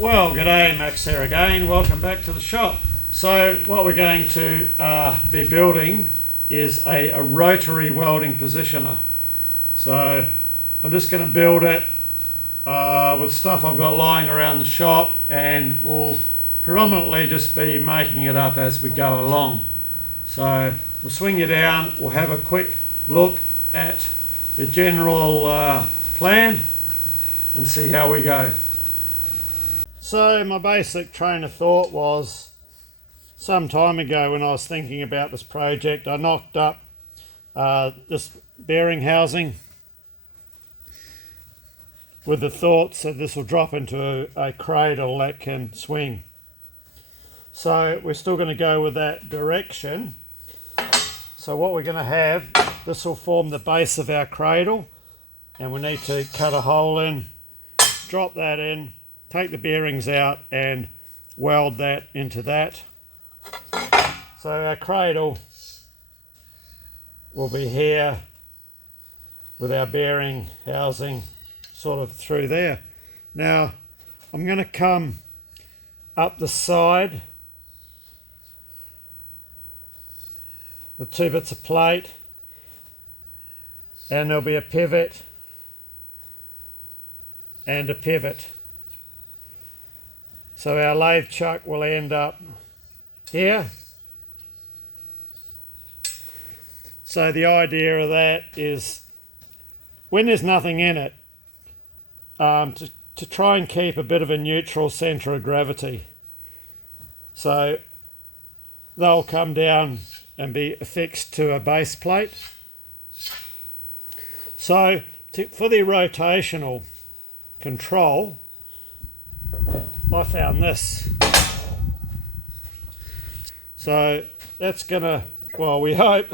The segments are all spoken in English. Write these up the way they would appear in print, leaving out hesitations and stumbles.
Well, g'day, Max here again. Welcome back to the shop. So what we're going to be building is a rotary welding positioner. So I'm just going to build it with stuff I've got lying around the shop, and we'll predominantly just be making it up as we go along. So we'll swing you down, we'll have a quick look at the general plan and see how we go. So my basic train of thought was, some time ago when I was thinking about this project, I knocked up this bearing housing with the thoughts that this will drop into a cradle that can swing. So we're still going to go with that direction. So what we're going to have, this will form the base of our cradle, and we need to cut a hole in, drop that in, take the bearings out and weld that into that. So our cradle will be here with our bearing housing sort of through there. Now I'm going to come up the side with two bits of plate, and there'll be a pivot and a pivot. So our lathe chuck will end up here. So the idea of that is, when there's nothing in it, to try and keep a bit of a neutral centre of gravity. So they'll come down and be affixed to a base plate. So for the rotational control, I found this. So that's gonna, well, we hope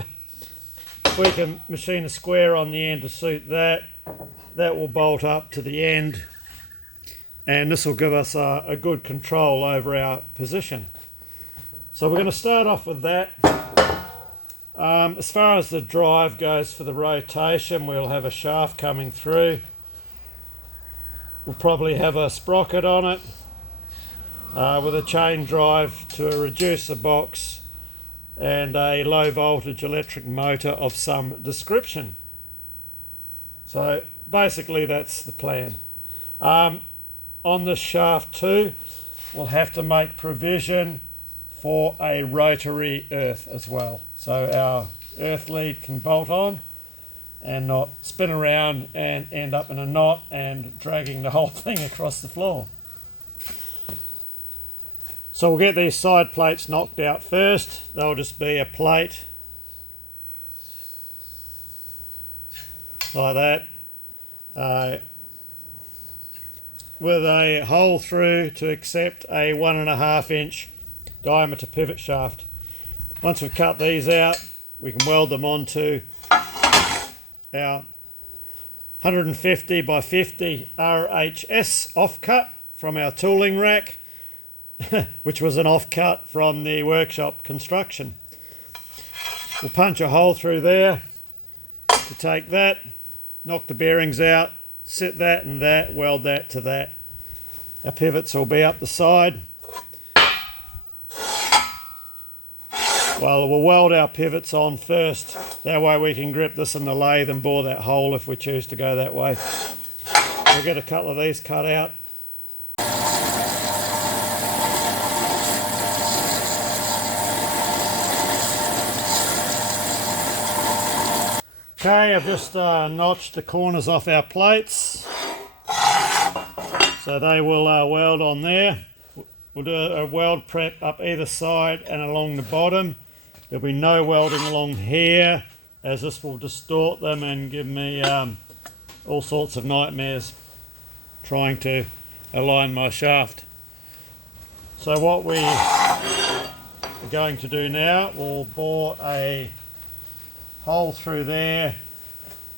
if we can machine a square on the end to suit that, that will bolt up to the end, and this will give us a good control over our position. So we're going to start off with that. As far as the drive goes for the rotation, we'll have a shaft coming through. We'll probably have a sprocket on it with a chain drive to a reducer box and a low voltage electric motor of some description. So basically that's the plan. On this shaft too, we'll have to make provision for a rotary earth as well, so our earth lead can bolt on and not spin around and end up in a knot and dragging the whole thing across the floor. So we'll get these side plates knocked out first. They'll just be a plate like that, with a hole through to accept a 1.5 inch diameter pivot shaft. Once we've cut these out, we can weld them onto our 150 by 50 RHS offcut from our tooling rack, which was an offcut from the workshop construction. We'll punch a hole through there to take that, knock the bearings out, sit that and that, weld that to that. Our pivots will be up the side. Well, we'll weld our pivots on first, that way we can grip this in the lathe and bore that hole if we choose to go that way. We'll get a couple of these cut out. Okay, I've just notched the corners off our plates, so they will weld on there. We'll do a weld prep up either side and along the bottom. There'll be no welding along here, as this will distort them and give me all sorts of nightmares trying to align my shaft. So what we are going to do now, we'll bore a hole through there,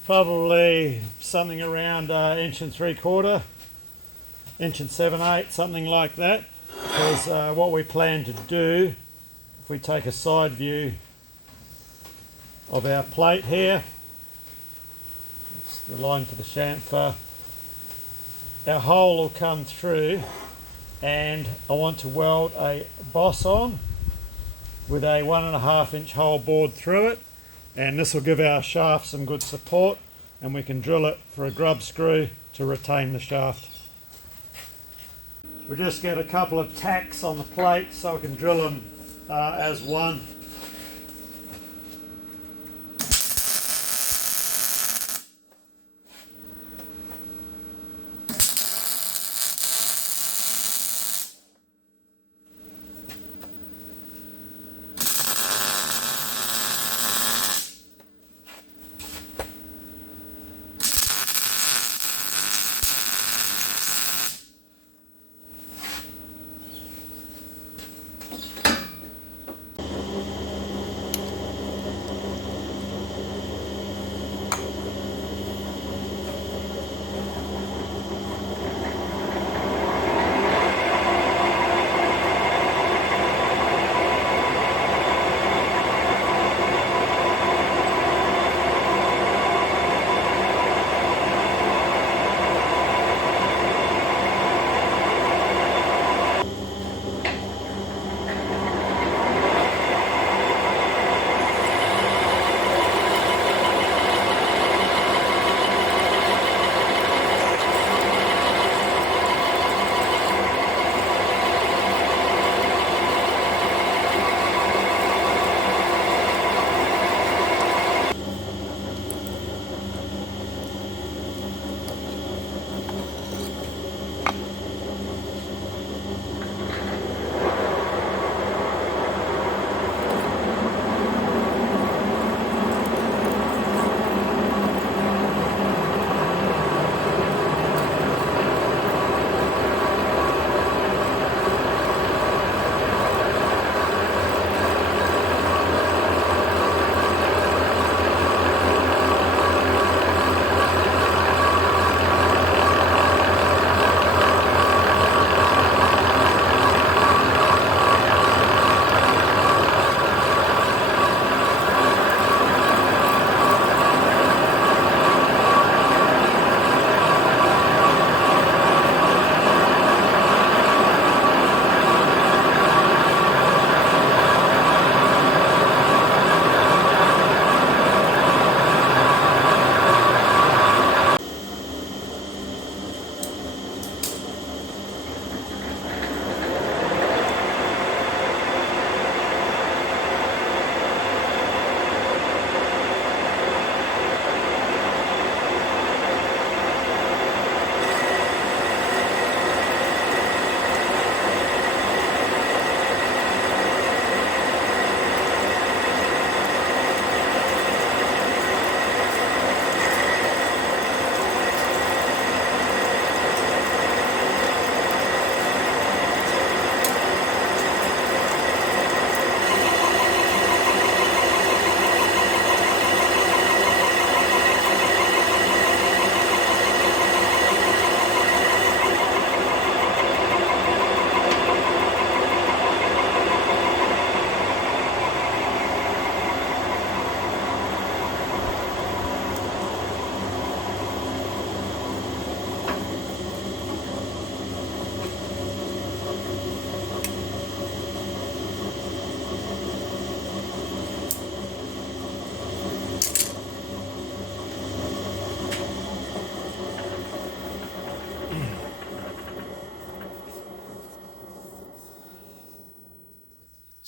probably something around 1 3/4 inch, 1 7/8, something like that, because what we plan to do, if we take a side view of our plate here, it's the line for the chamfer, our hole will come through and I want to weld a boss on with a 1.5 inch hole bored through it, and this will give our shaft some good support, and we can drill it for a grub screw to retain the shaft. We just get a couple of tacks on the plate so we can drill them as one.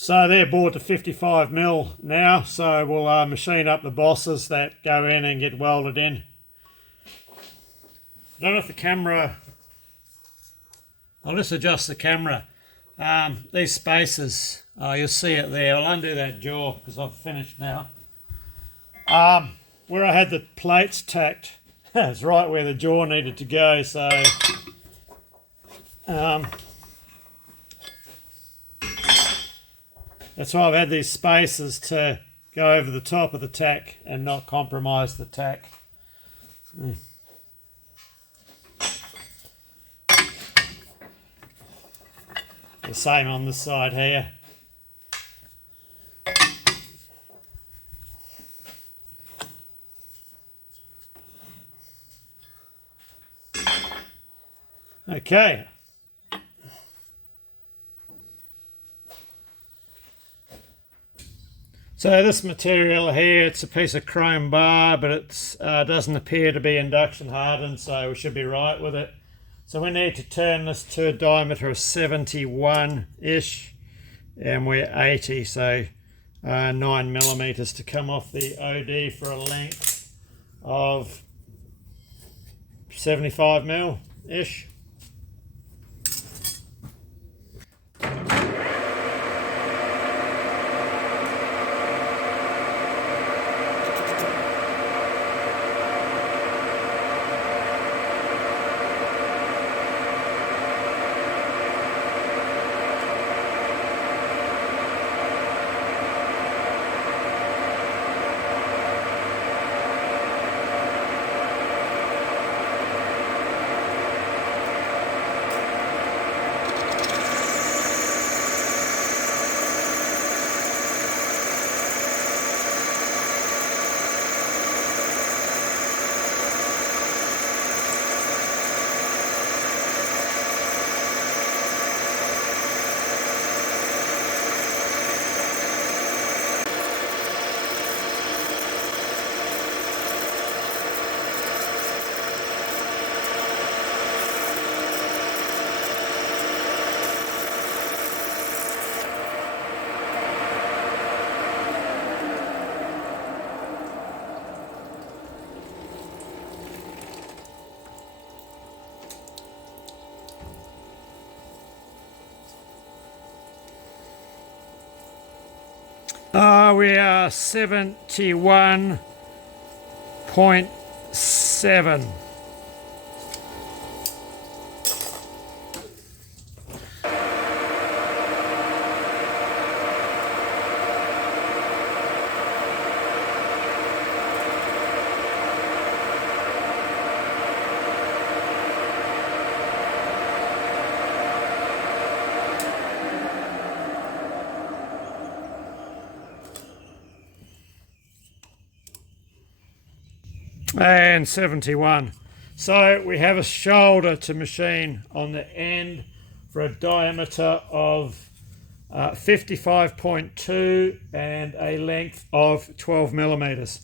So they're bored to 55mm now, so we'll machine up the bosses that go in and get welded in. I don't know if the camera, I'll just adjust the camera. These spaces, you'll see it there. I'll undo that jaw because I've finished now. Where I had the plates tacked, it's right where the jaw needed to go, so that's why I've had these spaces to go over the top of the tack and not compromise the tack. The same on this side here. Okay. So this material here, it's a piece of chrome bar, but it doesn't appear to be induction hardened, so we should be right with it. So we need to turn this to a diameter of 71-ish, and we're 80, so 9 millimeters to come off the OD for a length of 75 mil-ish. We are 71.7. And 71. So we have a shoulder to machine on the end for a diameter of 55.2 and a length of 12 millimeters.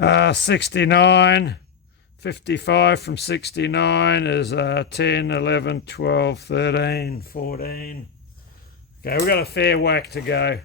Uh, 69, 55 from 69 is 10, 11, 12, 13, 14. Okay, we've got a fair whack to go.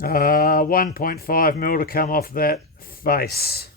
1.5 mil to come off that face.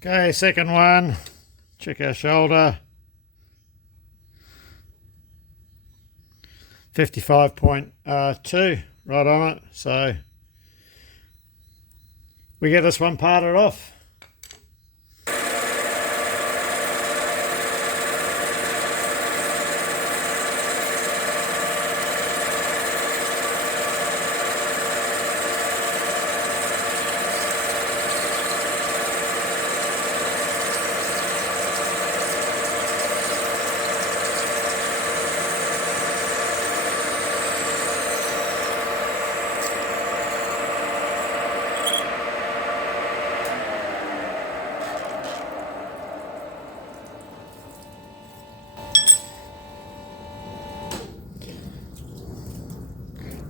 Okay, second one. Check our shoulder. 55.2 right on it. So we get this one parted off.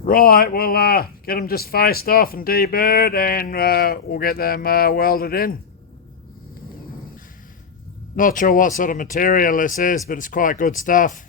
Right, we'll get them just faced off and deburred, and we'll get them welded in. Not sure what sort of material this is, but it's quite good stuff.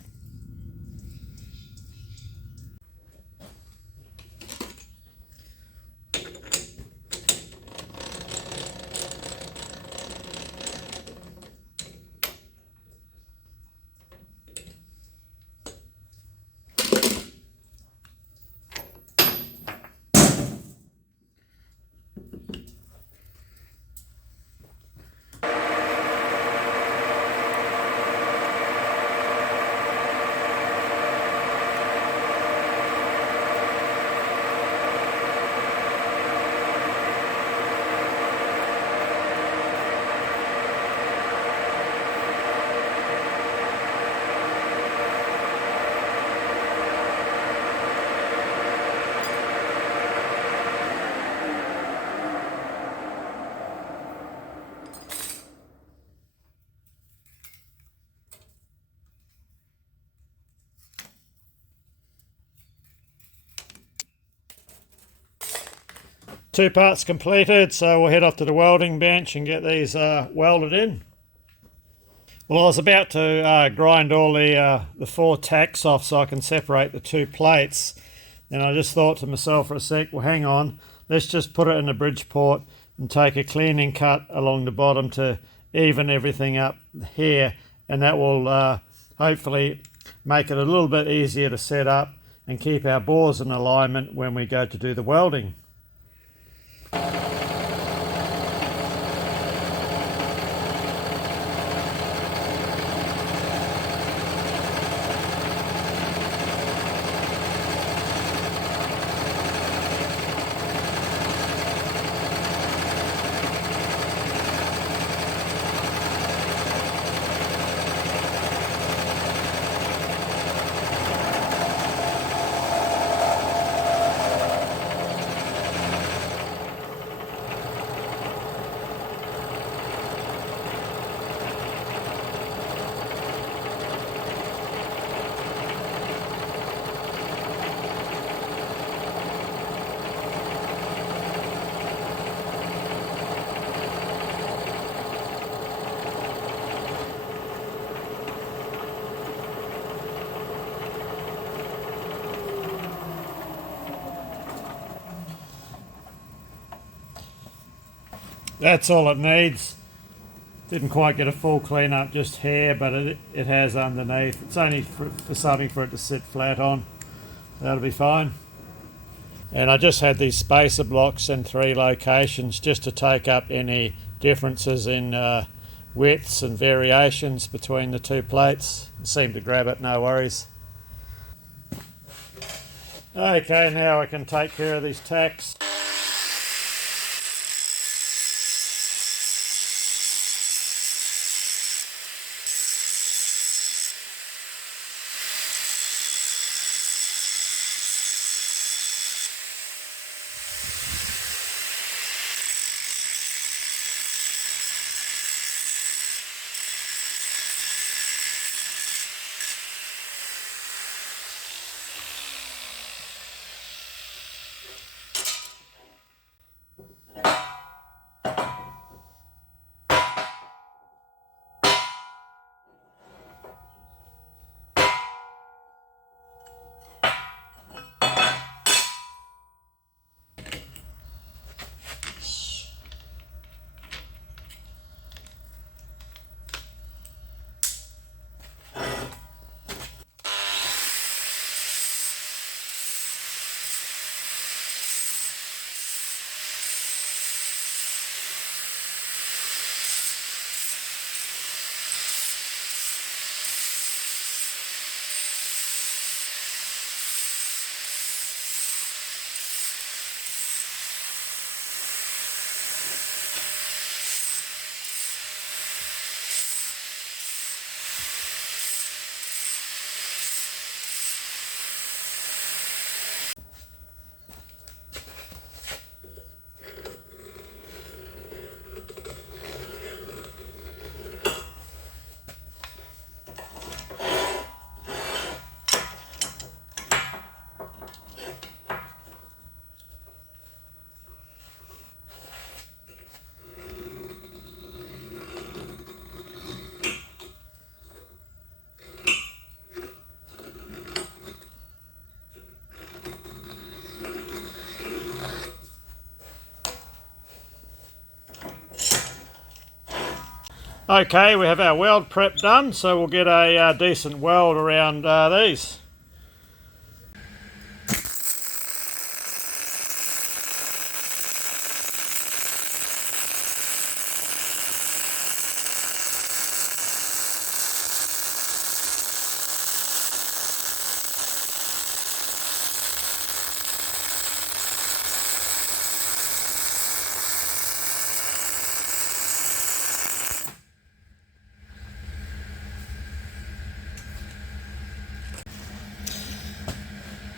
2 parts completed, so we'll head off to the welding bench and get these welded in. Well, I was about to grind all the 4 tacks off so I can separate the 2 plates, and I just thought to myself for a sec, well, hang on, let's just put it in the Bridgeport and take a cleaning cut along the bottom to even everything up here, and that will hopefully make it a little bit easier to set up and keep our bores in alignment when we go to do the welding. That's all it needs. Didn't quite get a full clean up, just hair, but it has underneath. It's only for something for it to sit flat on. That'll be fine. And I just had these spacer blocks in 3 locations just to take up any differences in widths and variations between the 2 plates. Seemed to grab it, no worries. Okay, now I can take care of these tacks. Okay, we have our weld prep done, so we'll get a decent weld around these.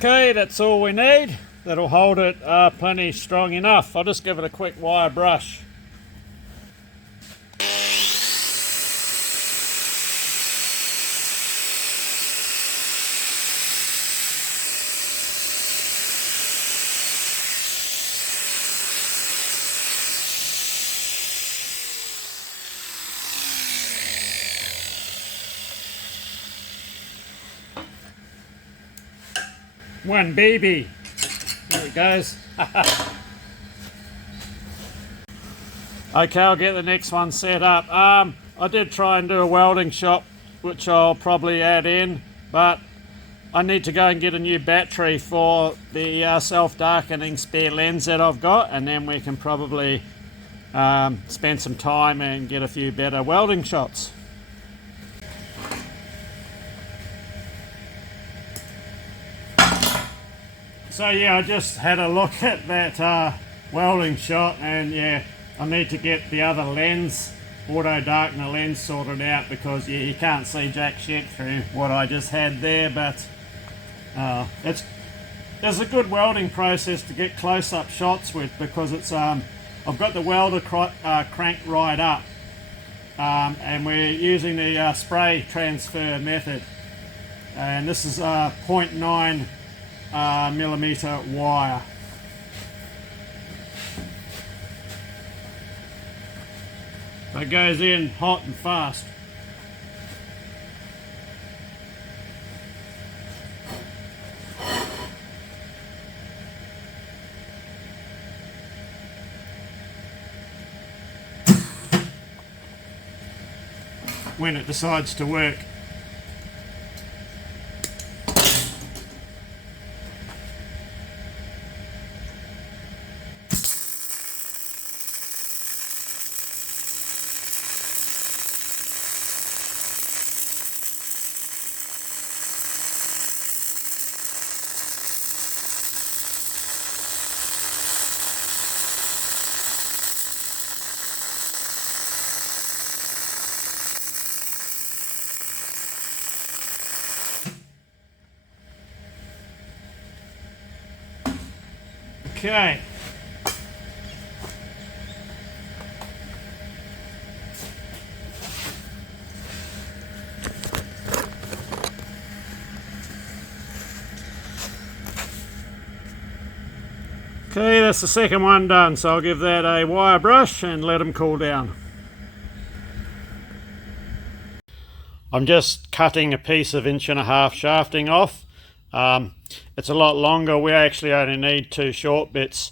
Okay, that's all we need. That'll hold it plenty strong enough. I'll just give it a quick wire brush. one baby. There it goes. Okay, I'll get the next one set up. I did try and do a welding shop, which I'll probably add in, but I need to go and get a new battery for the self-darkening spare lens that I've got, and then we can probably spend some time and get a few better welding shots. So yeah, I just had a look at that welding shot, and yeah, I need to get the other lens, auto darkener lens, sorted out, because yeah, you can't see jack shit through what I just had there, but there's a good welding process to get close-up shots with, because it's I've got the welder cranked right up, and we're using the spray transfer method, and this is 0.9 millimeter wire. It goes in hot and fast. When it decides to work. Okay. Okay, that's the second one done, so I'll give that a wire brush and let them cool down. I'm just cutting a piece of 1.5 inch shafting off. It's a lot longer. We actually only need 2 short bits,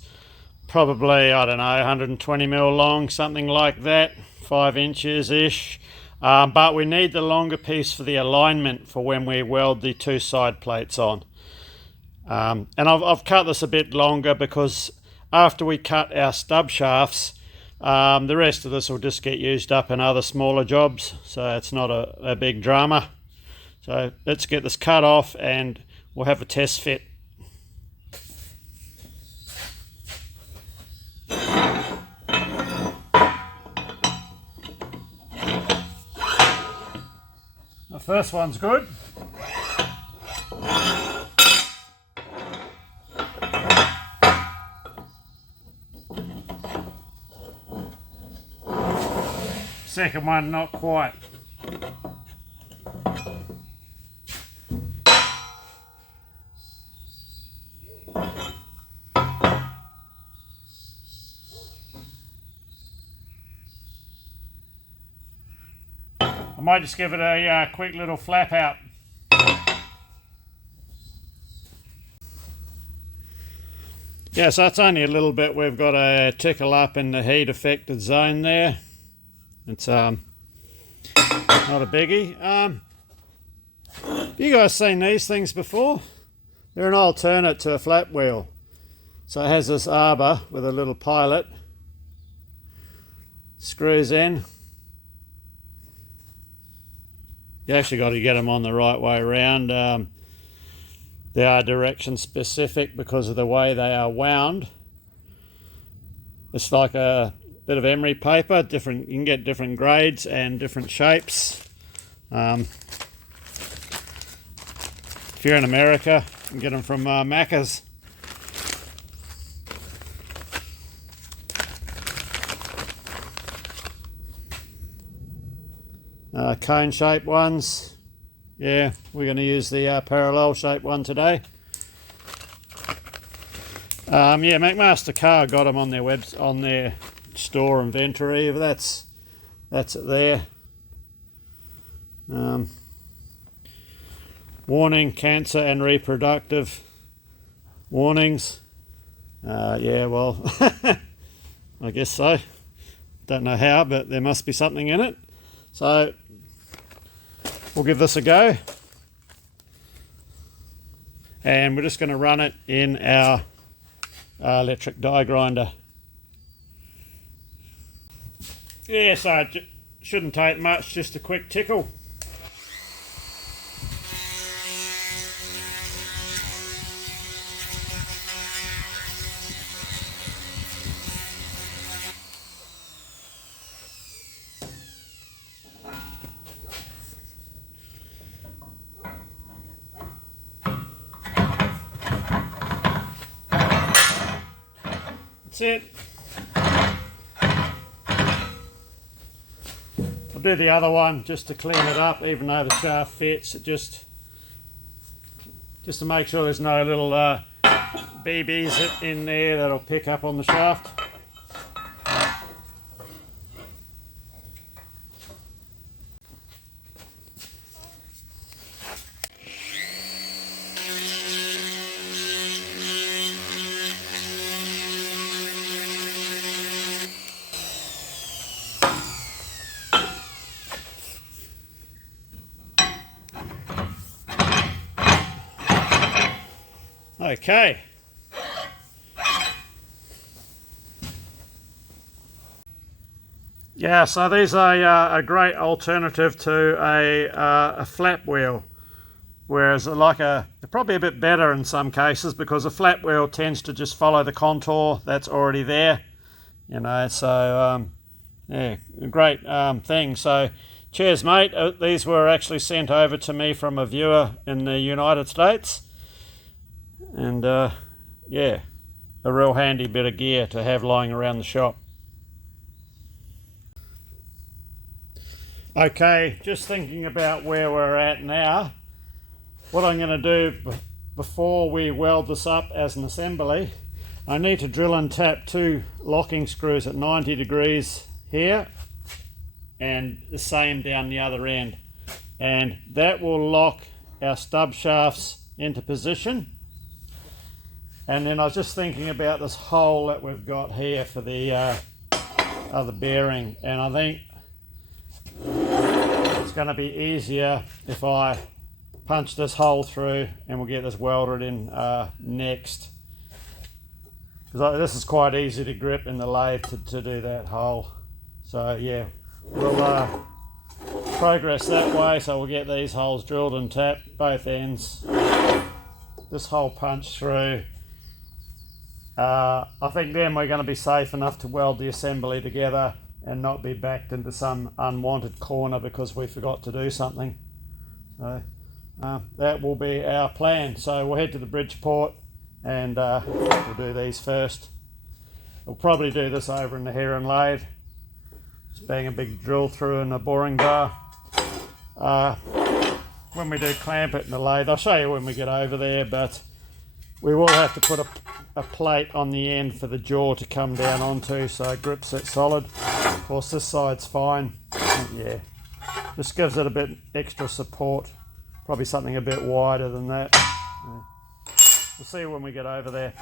probably, I don't know, 120 mil long, something like that, 5 inches ish. But we need the longer piece for the alignment for when we weld the 2 side plates on. And I've cut this a bit longer because after we cut our stub shafts, the rest of this will just get used up in other smaller jobs, so it's not a big drama. So let's get this cut off and we'll have a test fit. The first one's good. Second one, not quite. I might just give it a quick little flap out. Yeah, so that's only a little bit. We've got a tickle up in the heat affected zone there. It's not a biggie. Have you guys seen these things before? They're an alternate to a flat wheel. So it has this arbor with a little pilot. Screws in. You actually got to get them on the right way around. They are direction specific because of the way they are wound. It's like a bit of emery paper. You can get different grades and different shapes. If you're in America, you can get them from Macca's. Cone shaped ones. Yeah, we're going to use the parallel shaped one today. Yeah, McMaster Car got them on their store inventory. That's it there. Warning: cancer and reproductive warnings. Yeah, well, I guess so. Don't know how, but there must be something in it. So we'll give this a go. And we're just going to run it in our electric die grinder. Yeah, so it shouldn't take much, just a quick tickle. That's it. I'll do the other one just to clean it up, even though the shaft fits. It just to make sure there's no little BBs in there that'll pick up on the shaft. Okay. Yeah, so these are a great alternative to a flap wheel, whereas they're probably a bit better in some cases, because a flap wheel tends to just follow the contour that's already there, you know. So yeah, a great thing. So cheers, mate. These were actually sent over to me from a viewer in the United States, and yeah, a real handy bit of gear to have lying around the shop. Okay, just thinking about where we're at now. What I'm going to do before we weld this up as an assembly, I need to drill and tap 2 locking screws at 90 degrees here, and the same down the other end, and that will lock our stub shafts into position. And then I was just thinking about this hole that we've got here for the other bearing, and I think it's going to be easier if I punch this hole through, and we'll get this welded in next, because this is quite easy to grip in the lathe to do that hole. So yeah, we'll progress that way. So we'll get these holes drilled and tapped, both ends, this hole punched through. I think then we're going to be safe enough to weld the assembly together and not be backed into some unwanted corner because we forgot to do something. So that will be our plan. So we'll head to the Bridgeport, and we'll do these first. We'll probably do this over in the Heron lathe, just bang a big drill through in a boring bar. When we do clamp it in the lathe, I'll show you when we get over there, but we will have to put a plate on the end for the jaw to come down onto, so it grips it solid. Of course, this side's fine. Yeah, just gives it a bit extra support. Probably something a bit wider than that. We'll see when we get over there.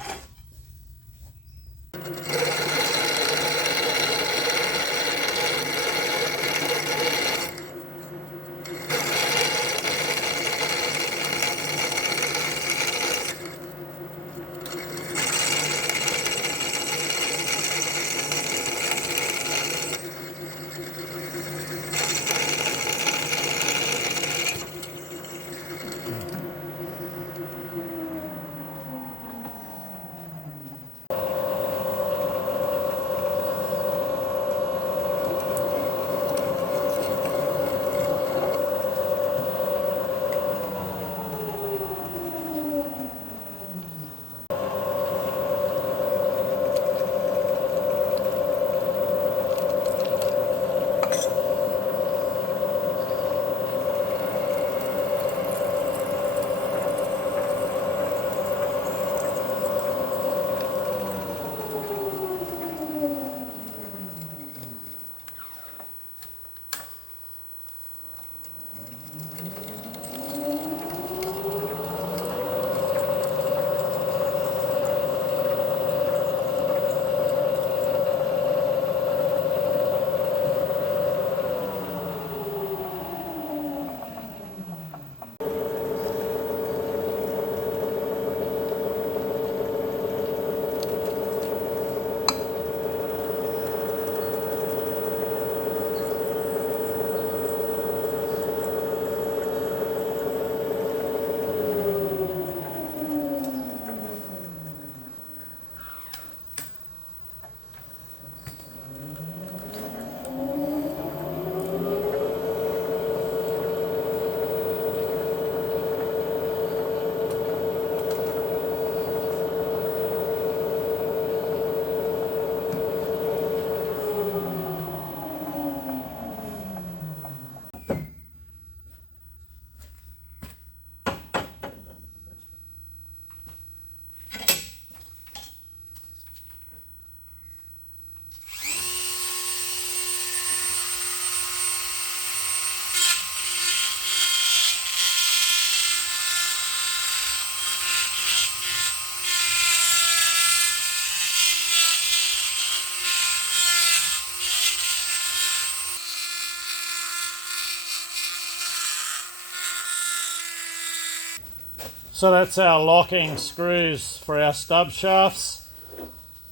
So that's our locking screws for our stub shafts.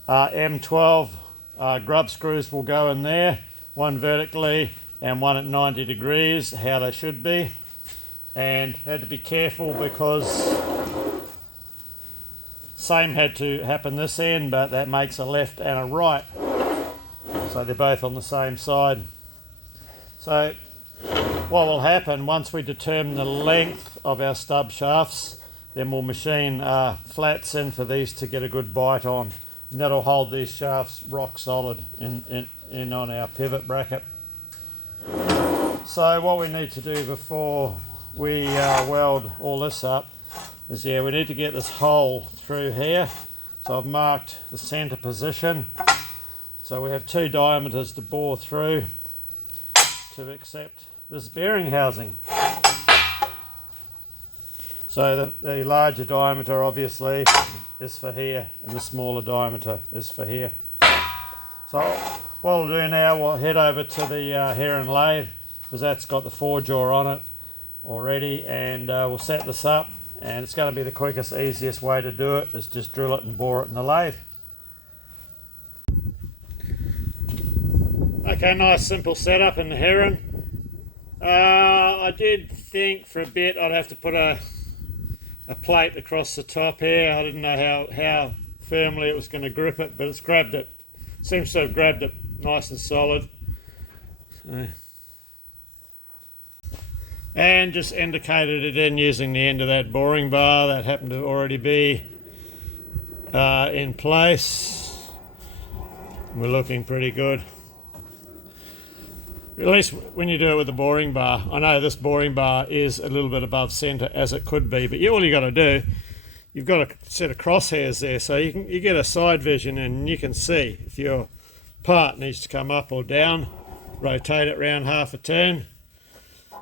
M12 grub screws will go in there, one vertically and one at 90 degrees, how they should be. And had to be careful because same had to happen this end, but that makes a left and a right. So they're both on the same side. So what will happen once we determine the length of our stub shafts, then we'll machine flats in for these to get a good bite on. And that'll hold these shafts rock solid in on our pivot bracket. So what we need to do before we weld all this up is, we need to get this hole through here. So I've marked the center position. So we have 2 diameters to bore through to accept this bearing housing. So the larger diameter obviously is for here, and the smaller diameter is for here. So what we'll do now, we'll head over to the Heron lathe, because that's got the 4-jaw on it already, and we'll set this up, and it's going to be the quickest, easiest way to do it is just drill it and bore it in the lathe. Okay, nice simple setup in the Heron. I did think for a bit I'd have to put a plate across the top here. I didn't know how firmly it was going to grip it, but it's grabbed it. Seems to have grabbed it nice and solid. And just indicated it in using the end of that boring bar that happened to already be in place. We're looking pretty good. At least when you do it with the boring bar. I know this boring bar is a little bit above centre, as it could be, but all you got to do, you've got a set of crosshairs there, so you get a side vision and you can see if your part needs to come up or down. Rotate it round half a turn,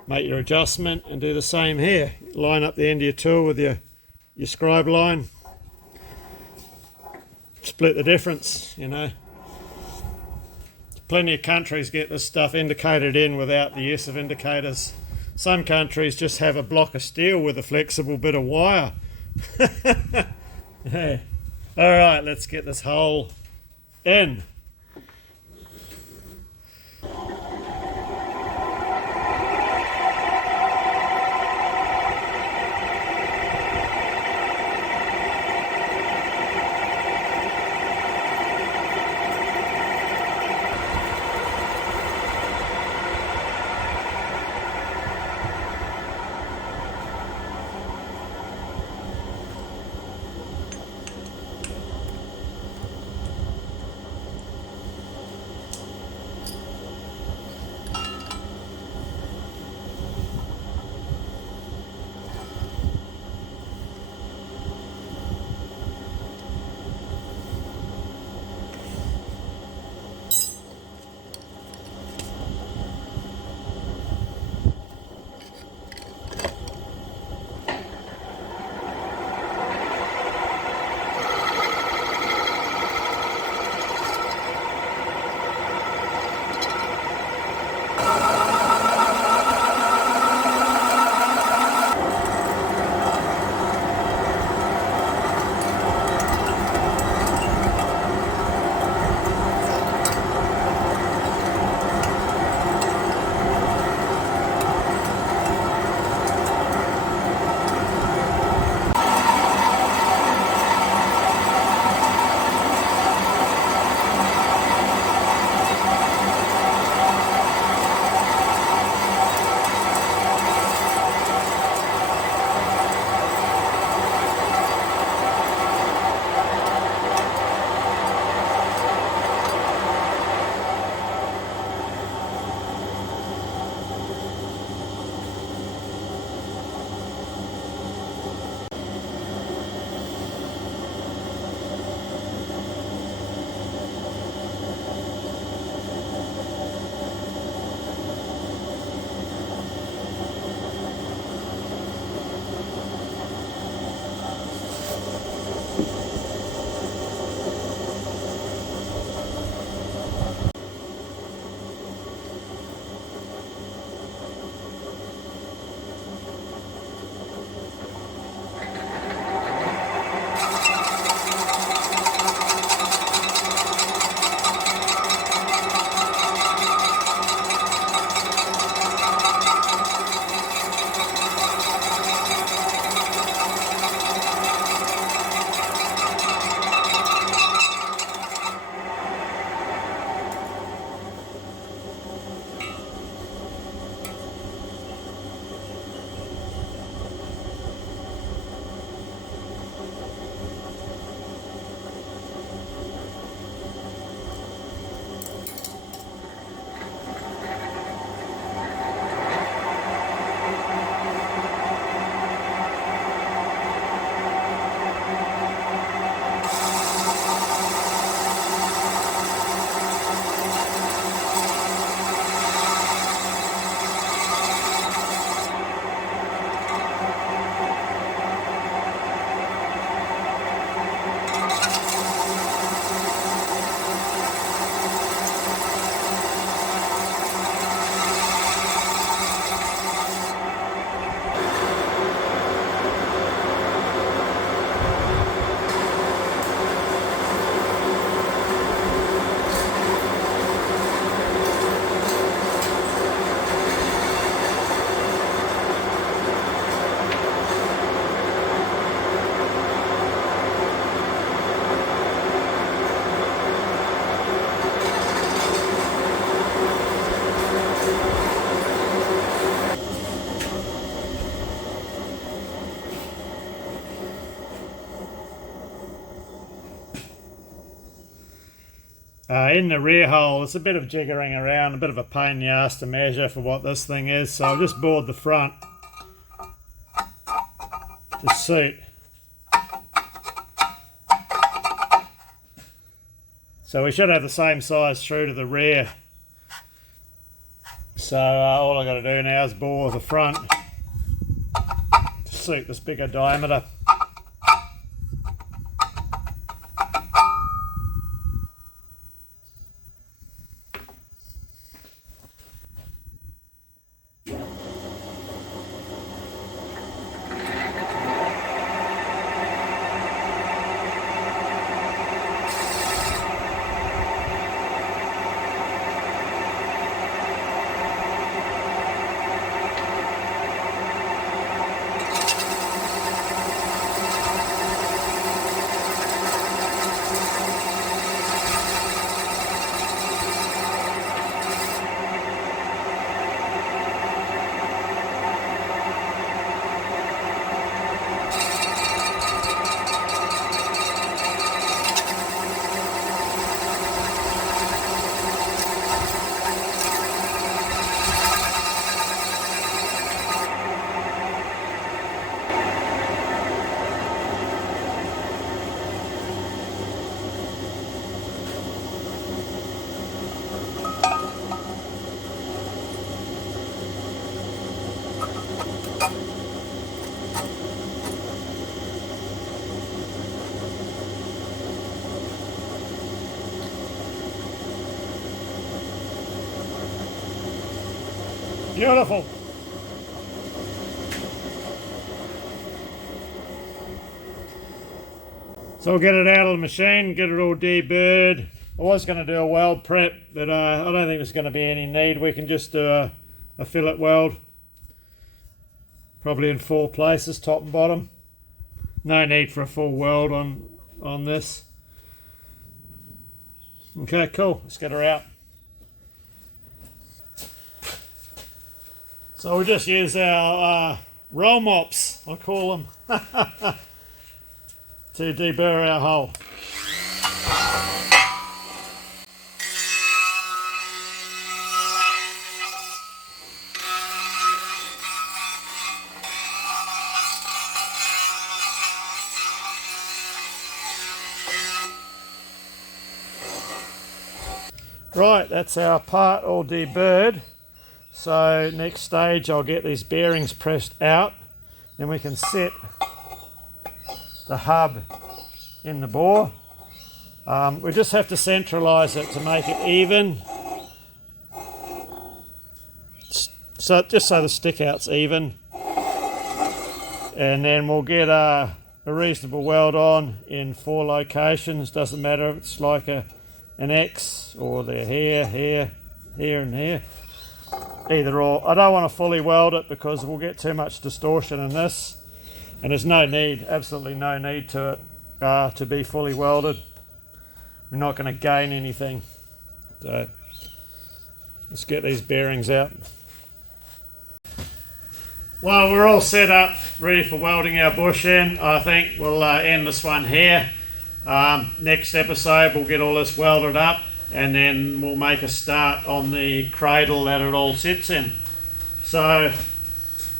make your adjustment, and do the same here. Line up the end of your tool with your scribe line, split the difference, Plenty of countries get this stuff indicated in without the use of indicators. Some countries just have a block of steel with a flexible bit of wire. Hey. All right, let's get this hole in. in the rear hole. It's a bit of jiggering around, a bit of a pain in the ass to measure for what this thing is, so I've just bored the front to suit. So we should have the same size through to the rear. So all I've got to do now is bore the front to suit this bigger diameter. Beautiful. So we'll get it out of the machine, get it all deburred. I was going to do a weld prep, but I don't think there's going to be any need. We can just do a fillet weld, probably in 4 places, top and bottom. No need for a full weld on this. Okay, cool. Let's get her out. So we'll just use our roll mops, I call them, to deburr our hole. Right, that's our part all deburred. So next stage I'll get these bearings pressed out, then we can set the hub in the bore. We just have to centralise it to make it even, so just so the stick out's even, and then we'll get a reasonable weld on in 4 locations. Doesn't matter if it's like an X or they're here, here, here and here. Either or. I don't want to fully weld it because we'll get too much distortion in this, and there's no need, absolutely no need to it to be fully welded. We're not going to gain anything. So let's get these bearings out. Well, we're all set up, ready for welding our bush in. I think we'll end this one here. Next episode we'll get all this welded up, and then we'll make a start on the cradle that it all sits in. So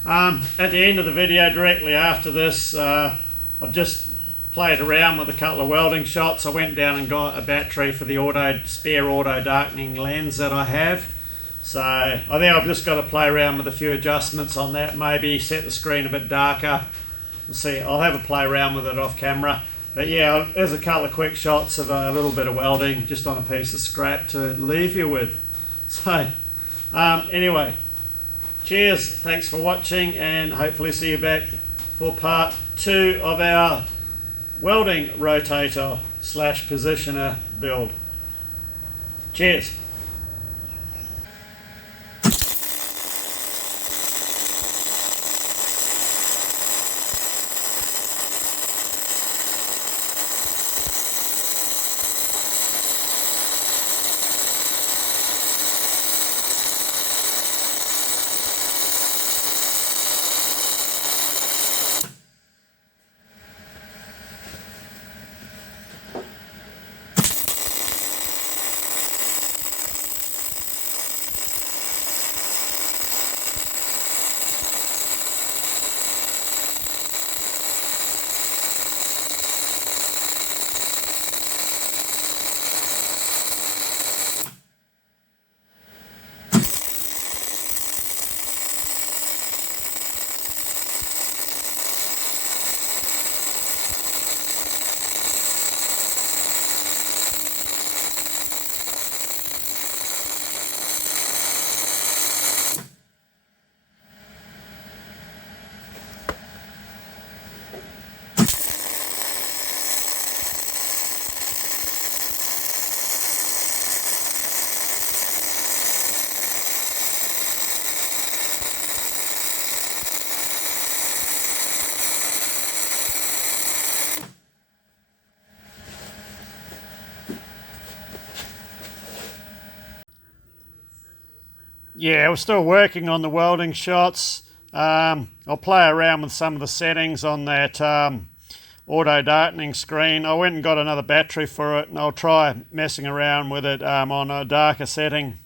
at the end of the video, directly after this, I've just played around with a couple of welding shots. I went down and got a battery for the spare auto darkening lens that I have. So I think I've just got to play around with a few adjustments on that, maybe set the screen a bit darker. We'll see, I'll have a play around with it off camera. But yeah, there's a couple of quick shots of a little bit of welding just on a piece of scrap to leave you with. So anyway, cheers, thanks for watching, and hopefully see you back for part 2 of our welding rotator / positioner build. Cheers. yeah, we're still working on the welding shots. I'll play around with some of the settings on that auto darkening screen. I went and got another battery for it, and I'll try messing around with it on a darker setting.